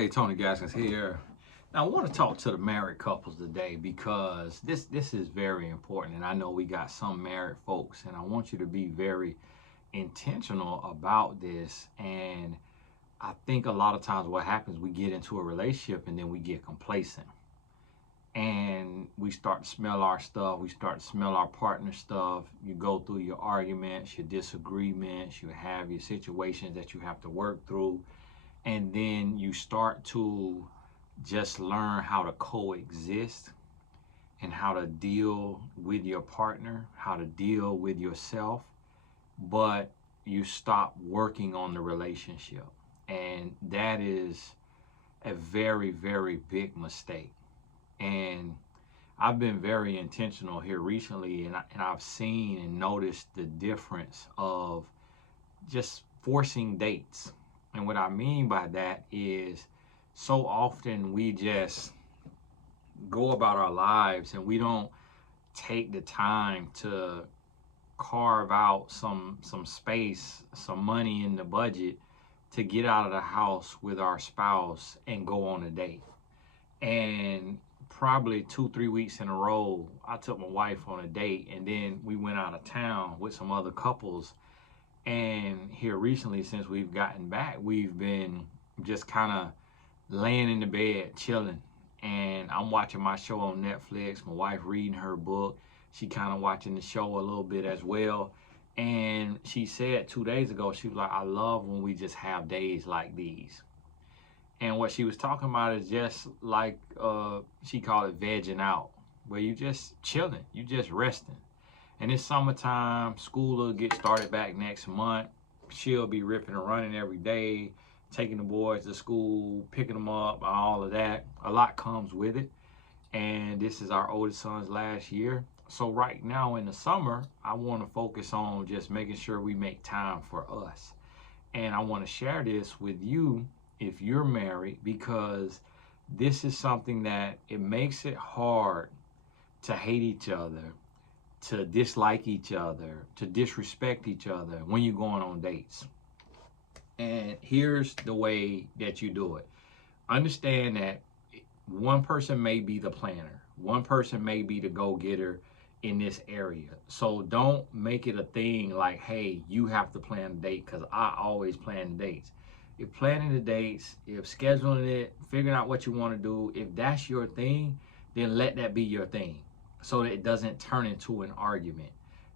Hey, Tony Gaskins here. Now, I want to talk to the married couples today because this is very important, and I know we got some married folks, and I want you to be very intentional about this. And I think a lot of times what happens, we get into a relationship and then we get complacent, and we start to smell our stuff. We start to smell our partner stuff. You go through your arguments, your disagreements. You have your situations that you have to work through, and then you start to just learn how to coexist and how to deal with your partner, how to deal with yourself, but you stop working on the relationship. And that is a very, very big mistake. And I've been very intentional here recently, and I've seen and noticed the difference of just forcing dates. And what I mean by that is so often we just go about our lives and we don't take the time to carve out some space, some money in the budget to get out of the house with our spouse and go on a date. And probably 2-3 weeks in a row, I took my wife on a date, and then we went out of town with some other couples. And here recently, since we've gotten back, we've been just kind of laying in the bed, chilling. And I'm watching my show on Netflix, my wife reading her book. She kind of watching the show a little bit as well. And she said 2 days ago, she was like, I love when we just have days like these. And what she was talking about is just like, she called it vegging out, where you just chilling, you just resting. And it's summertime, school will get started back next month. She'll be ripping and running every day, taking the boys to school, picking them up, all of that. A lot comes with it. And this is our oldest son's last year. So right now in the summer, I want to focus on just making sure we make time for us. And I want to share this with you if you're married, because this is something that it makes it hard to hate each other, to dislike each other, to disrespect each other when you're going on dates. And here's the way that you do it. Understand that one person may be the planner, one person may be the go-getter in this area. So don't make it a thing like, hey, you have to plan a date because I always plan dates. If planning the dates, if scheduling it, figuring out what you want to do, if that's your thing, then let that be your thing so that it doesn't turn into an argument.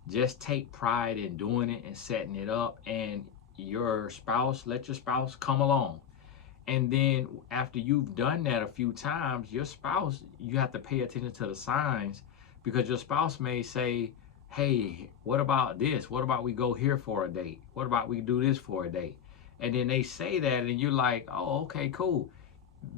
Just take pride in doing it and setting it up, and your spouse, let your spouse come along. And then after you've done that a few times, your spouse, you have to pay attention to the signs, because your spouse may say, hey, what about this? What about we go here for a date? What about we do this for a date? And then they say that and you're like, oh, okay, cool.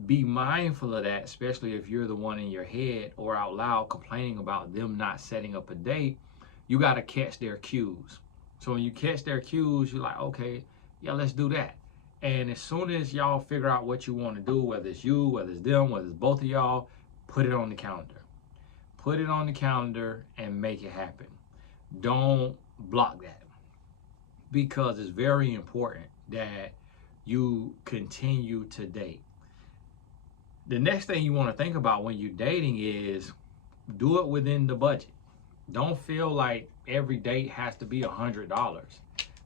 Be mindful of that, especially if you're the one in your head or out loud complaining about them not setting up a date. You got to catch their cues. So when you catch their cues, you're like, okay, yeah, let's do that. And as soon as y'all figure out what you want to do, whether it's you, whether it's them, whether it's both of y'all, put it on the calendar. Put it on the calendar and make it happen. Don't block that, because it's very important that you continue to date. The next thing you want to think about when you're dating is do it within the budget. Don't feel like every date has to be $100.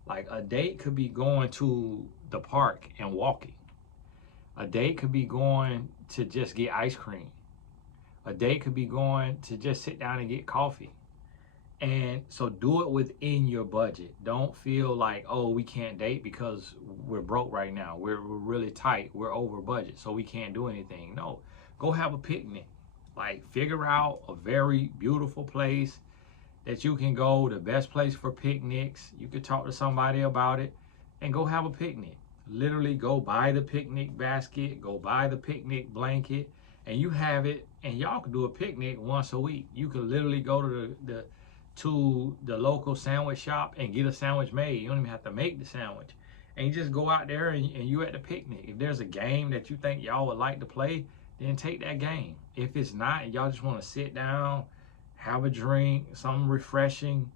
Like a date could be going to the park and walking. A date could be going to just get ice cream. A date could be going to just sit down and get coffee. And so do it within your budget. Don't feel like, oh, we can't date because we're broke right now. We're really tight. We're over budget, so we can't do anything. No, go have a picnic. Like, figure out a very beautiful place that you can go, the best place for picnics. You could talk to somebody about it and go have a picnic. Literally go buy the picnic basket, go buy the picnic blanket, and you have it, and y'all can do a picnic once a week. You could literally go to the local sandwich shop and get a sandwich made. You don't even have to make the sandwich. And you just go out there and you at the picnic. If there's a game that you think y'all would like to play, then take that game. If it's not, y'all just want to sit down, have a drink, something refreshing,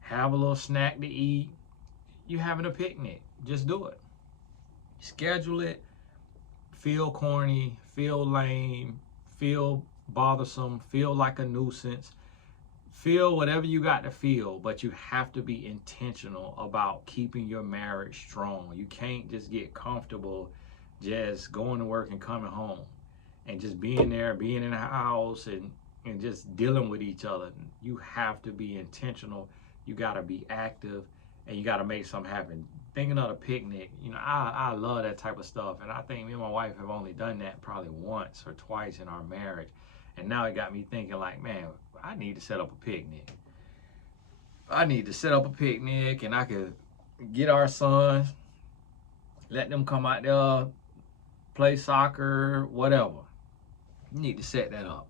have a little snack to eat, you having a picnic. Just do it. Schedule it. feel corny, feel lame, feel bothersome, feel like a nuisance, feel whatever you got to feel, but you have to be intentional about keeping your marriage strong. You can't just get comfortable just going to work and coming home and just being there, being in the house and just dealing with each other. You have to be intentional. You got to be active and you got to make something happen. Thinking of a picnic, I love that type of stuff. And I think me and my wife have only done that probably once or twice in our marriage. And now it got me thinking like, man, I need to set up a picnic. I need to set up a picnic and I could get our sons, let them come out there, play soccer, whatever. You need to set that up.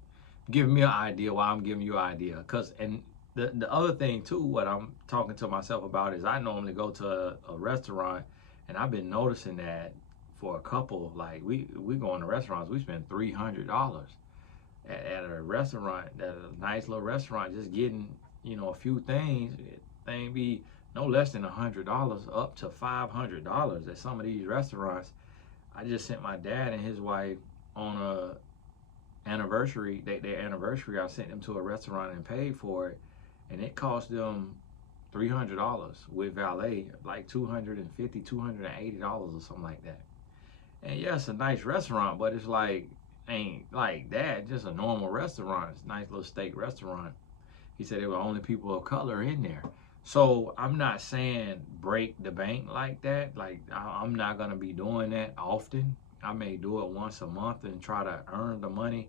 Give me an idea while I'm giving you an idea. And the other thing too, what I'm talking to myself about is I normally go to a restaurant and I've been noticing that for a couple, like we go into restaurants, we spend $300 at a restaurant, at a nice little restaurant, just getting, a few things. Thing be no less than $100 up to $500 at some of these restaurants. I just sent my dad and his wife on a anniversary, their anniversary. I sent them to a restaurant and paid for it, and it cost them $300 with valet, like $250, $280 or something like that. And yeah, it's a nice restaurant, but it's like ain't like that. Just a normal restaurant. It's a nice little steak restaurant. He said there were only people of color in there. So I'm not saying break the bank like that. Like I'm not gonna be doing that often. I may do it once a month and try to earn the money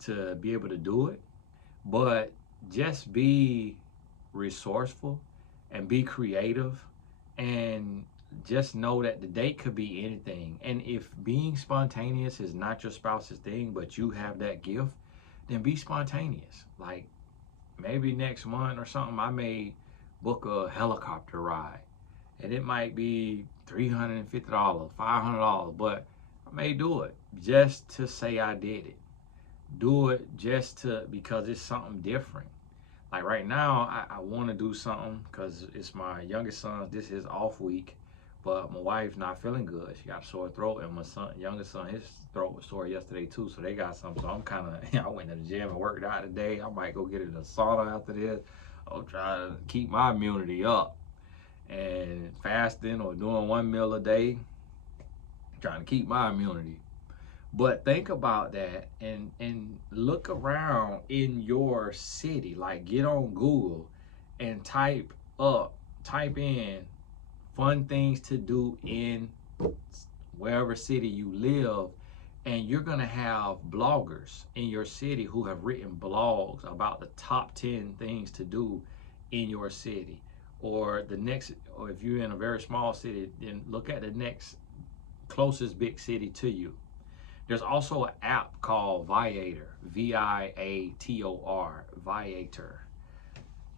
to be able to do it. But just be resourceful and be creative and just know that the date could be anything. And if being spontaneous is not your spouse's thing, but you have that gift, then be spontaneous. Like maybe next month or something, I may book a helicopter ride and it might be $350, $500, but I may do it just to say I did it. Do it just because it's something different. Like right now, I want to do something because it's my youngest son. This is off week, but my wife's not feeling good. She got a sore throat, and my youngest son, his throat was sore yesterday too. So they got something. So I'm kind of, I went to the gym and worked out today. I might go get in a sauna after this. I'll try to keep my immunity up and fasting or doing one meal a day, trying to keep my immunity. But think about that and look around in your city. Like get on Google and type in fun things to do in wherever city you live, and you're gonna have bloggers in your city who have written blogs about the top 10 things to do in your city. Or if you're in a very small city, then look at the next closest big city to you. There's also an app called Viator, Viator, Viator.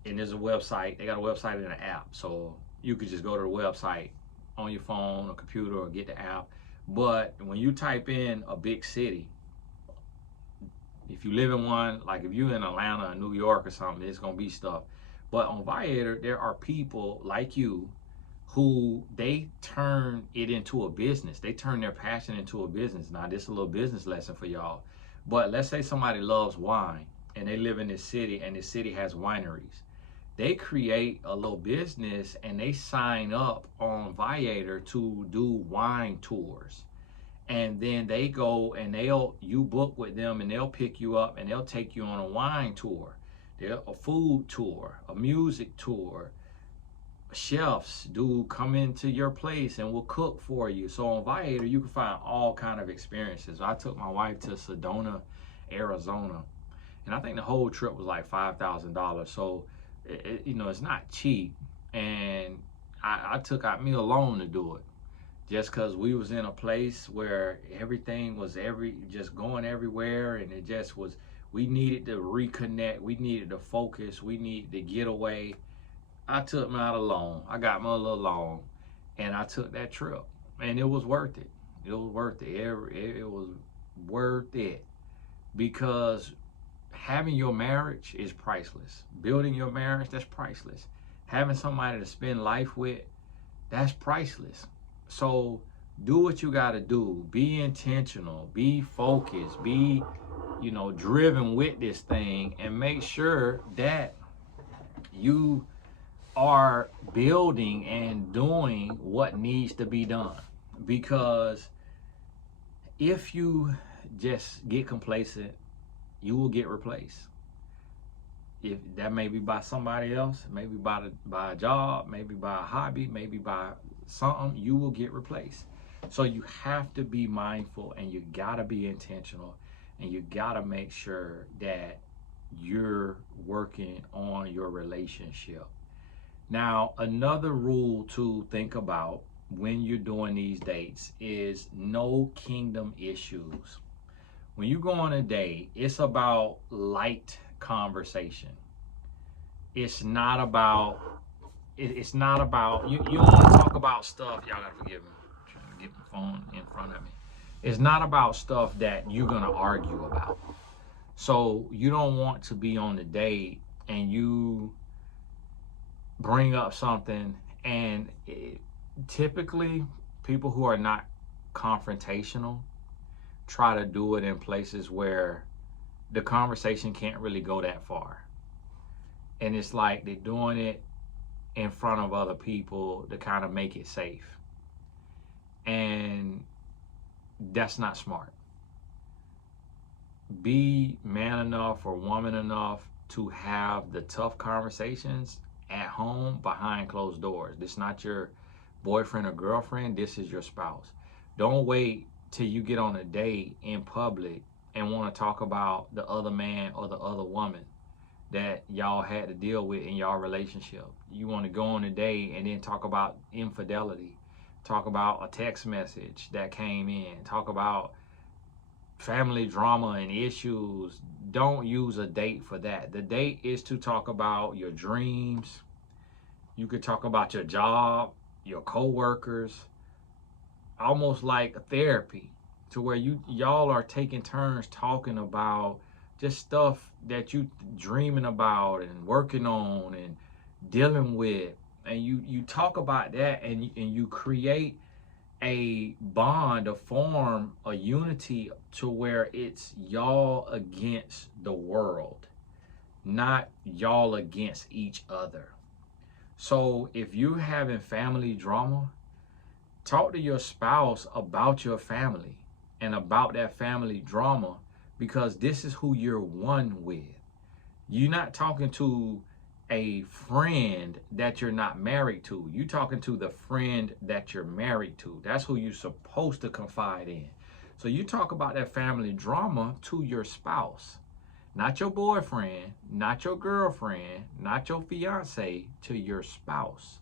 And there's a website, they got a website and an app. So you could just go to the website on your phone or computer or get the app. But when you type in a big city, if you live in one, like if you're in Atlanta or New York or something, it's gonna be stuff. But on Viator, there are people like you who they turn it into a business. They turn their passion into a business. Now, this is a little business lesson for y'all. But let's say somebody loves wine and they live in this city and this city has wineries. They create a little business and they sign up on Viator to do wine tours. And then they go and you book with them and they'll pick you up and they'll take you on a wine tour, a food tour, a music tour. Chefs come into your place and will cook for you. So on Viator, you can find all kind of experiences. I took my wife to Sedona, Arizona, and I think the whole trip was like $5,000. So, it's not cheap. And I took out me alone to do it, just because we was in a place where everything was just going everywhere, and it just was. We needed to reconnect. We needed to focus. We needed to get away. I took me out alone. I got me a little alone, and I took that trip, and it was worth it. It was worth it. It was worth it, because having your marriage is priceless. Building your marriage, that's priceless. Having somebody to spend life with, that's priceless. So Do what you got to do. Be intentional. Be focused. Be, driven with this thing, and make sure that you are building and doing what needs to be done. Because if you just get complacent, you will get replaced. If that may be by somebody else, maybe by a job, maybe by a hobby, maybe by something, you will get replaced. So you have to be mindful, and you gotta be intentional, and you gotta make sure that you're working on your relationship. Now, another rule to think about when you're doing these dates is no kingdom issues. When you go on a date, it's about light conversation. It's not about you don't want to talk about stuff. Y'all gotta forgive me. I'm trying to get my phone in front of me. It's not about stuff that you're gonna argue about. So you don't want to be on the date and you bring up something, and typically people who are not confrontational try to do it in places where the conversation can't really go that far. And it's like they're doing it in front of other people to kind of make it safe. And that's not smart. Be man enough or woman enough to have the tough conversations at home behind closed doors. This is not your boyfriend or girlfriend. This is your spouse. Don't wait till you get on a date in public and want to talk about the other man or the other woman that y'all had to deal with in y'all relationship. You want to go on a date and then talk about infidelity, talk about a text message that came in, talk about family drama and issues. Don't use a date for that. The date is to talk about your dreams. You could talk about your job, your coworkers, almost like a therapy, to where y'all are taking turns talking about just stuff that you dreaming about and working on and dealing with, and you talk about that, and you create a bond, a form, a unity, to where it's y'all against the world, not y'all against each other. So if you're having family drama, talk to your spouse about your family and about that family drama, because this is who you're one with. You're not talking to a friend that you're not married to. You're talking to the friend that you're married to. That's who you're supposed to confide in. So you talk about that family drama to your spouse, not your boyfriend, not your girlfriend, not your fiance, to your spouse.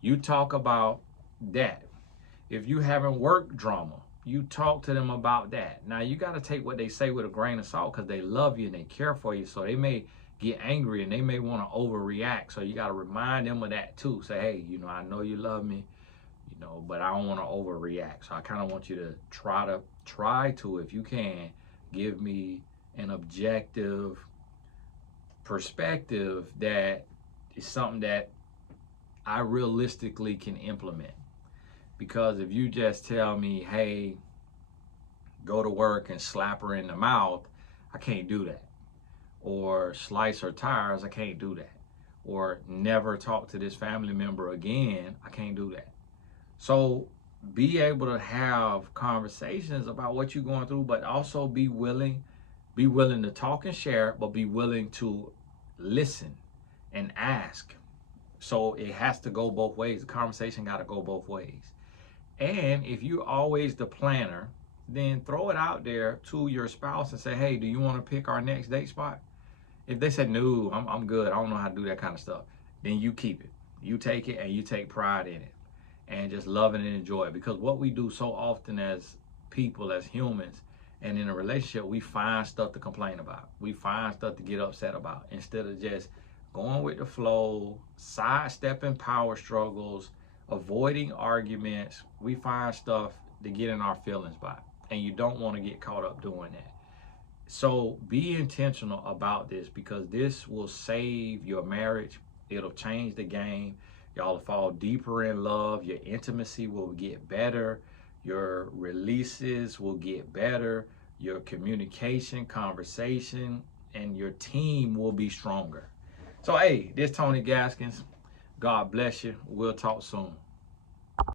You talk about that. If you having work drama, you talk to them about that. Now, you got to take what they say with a grain of salt, because they love you and they care for you. So they may get angry and they may want to overreact. So you got to remind them of that too. Say, hey, I know you love me, but I don't want to overreact. So I kind of want you to try to, if you can, give me an objective perspective that is something that I realistically can implement. Because if you just tell me, hey, go to work and slap her in the mouth, I can't do that. Or slice her tires, I can't do that. Or never talk to this family member again, I can't do that. So be able to have conversations about what you're going through, but also be willing to talk and share, but be willing to listen and ask. So it has to go both ways. The conversation got to go both ways. And if you're always the planner, then throw it out there to your spouse and say, hey, do you want to pick our next date spot? If they said, no, I'm good, I don't know how to do that kind of stuff, then you keep it. You take it and you take pride in it and just love it and enjoy it. Because what we do so often as people, as humans, and in a relationship, we find stuff to complain about. We find stuff to get upset about, instead of just going with the flow, sidestepping power struggles, avoiding arguments. We find stuff to get in our feelings by, and you don't want to get caught up doing that. So be intentional about this, because this will save your marriage. It'll change the game. Y'all will fall deeper in love. Your intimacy will get better. Your releases will get better. Your communication, conversation, and your team will be stronger. So, hey, this Tony Gaskins. God bless you. We'll talk soon.